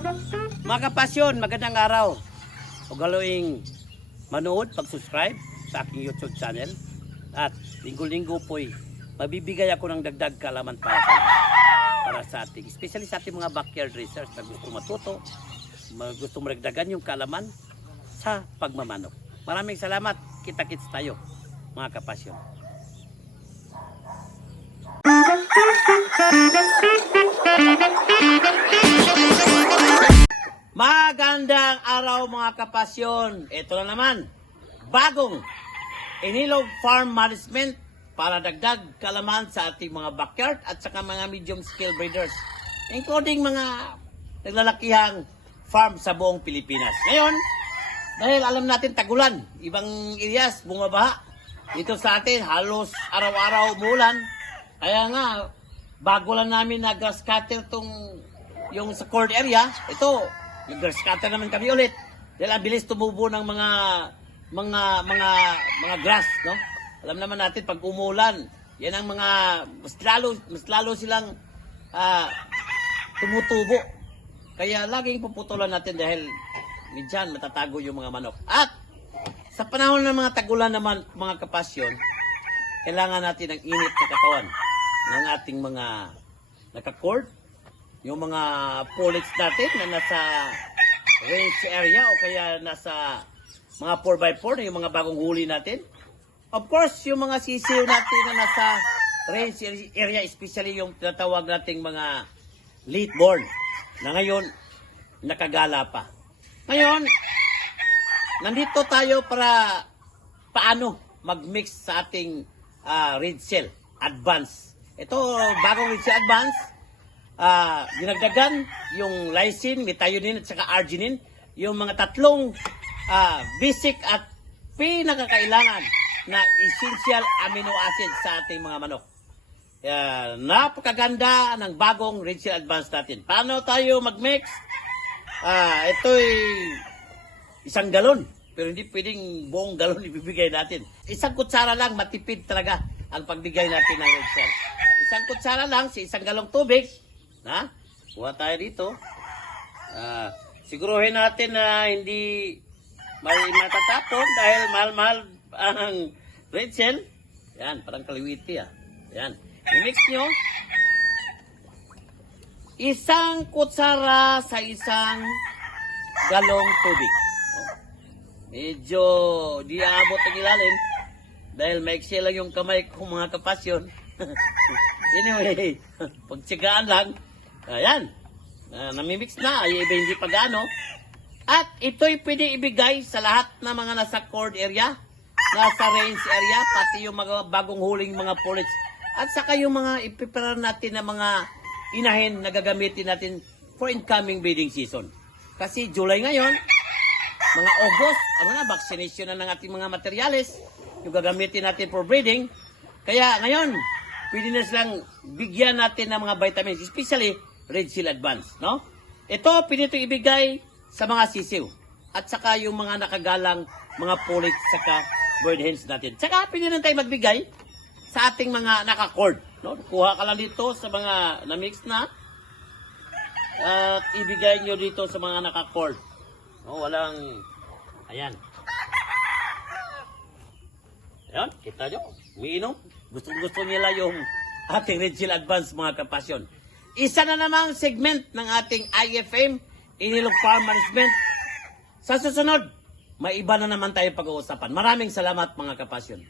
Mga kapasyon, magandang araw. Huwag galoing manood, pag-subscribe sa aking YouTube channel. At linggo-linggo po'y mabibigay ako ng dagdag kaalaman para sa ating, especially sa ating mga backyard racers na gusto matuto, gusto maragdagan yung kaalaman sa pagmamanok. Maraming salamat. Kita-kits tayo, mga kapasyon. Magandang araw mga kapasyon. Ito na naman, bagong Inilog Farm Management para dagdag kalaman sa ating mga backyard at saka mga medium scale breeders, including mga naglalakihang farm sa buong Pilipinas. Ngayon, dahil alam natin tagulan, ibang areas bumabaha. Dito sa atin halos araw-araw umulan. Kaya nga, bago lang namin na grass cutter yung sa cord area, ito, yung grass cutter naman kami ulit. Dahil ang bilis tumubo ng mga grass, no? Alam naman natin pag umulan, yan ang mga mas lalo silang tumutubo. Kaya laging puputulan natin dahil minsan matatago yung mga manok. At sa panahon ng mga tagulan naman, mga kapasyon, kailangan natin ng init na katawan ng ating mga naka-cord, yung mga pullets natin na nasa range area o kaya nasa mga 4x4 na yung mga bagong huli natin. Of course, yung mga sisiw natin na nasa range area, especially yung tinatawag nating mga late born na ngayon nakagala pa. Ngayon, nandito tayo para paano mag-mix sa ating red cell advance. Ito, bagong red cell advance, dinagdagan yung lysine, methionine at saka arginine, yung mga tatlong basic at pinakakailangan na essential amino acid sa ating mga manok. Napakaganda ng bagong red cell advance natin. Paano tayo mag-mix? Ito'y isang galon, pero hindi pwedeng buong galon ibibigay natin. Isang kutsara lang, matipid talaga ang pagbigay natin ng red cell. Isang kutsara lang sa isang galong tubig. Kuha tayo dito. Siguruhin natin na hindi matatapon dahil mahal-mahal ang red cell. Yan, parang kaliwiti. Yan. I-mix nyo. Isang kutsara sa isang galong tubig. Medyo di aabot ang ilalim dahil maiksi lang yung kamay ko, mga kapasyon. Anyway, pagtsigaan lang. Ayan. Namimix na. Ay iba hindi pa gaano. At ito'y pwede ibigay sa lahat ng mga nasa cord area, nasa range area, pati yung mga bagong huling mga pullets. At saka yung mga ipiprepare natin na mga inahin na gagamitin natin for incoming breeding season. Kasi July ngayon, mga August, vaccination na ng ating mga materyales, yung gagamitin natin for breeding. Kaya ngayon, pwede na silang bigyan natin ng mga vitamins, especially Red Cell Advance, no? Ito, pwede ito ibigay sa mga sisiw. At saka yung mga nakagalang mga pullets saka bird hens natin. Saka pwede rin tayo magbigay sa ating mga naka-cord, no? Kuha ka lang dito sa mga na-mix na at ibigay nyo dito sa mga naka-cord. No, walang, ayan. Ayan, kita nyo, umiinom. Gusto nila yung ating Red Cell Advance, mga kapasyon. Isa na namang segment ng ating IFM, Inilog Farm Management. Sa susunod, may iba na naman tayo pag-uusapan. Maraming salamat, mga kapasyon.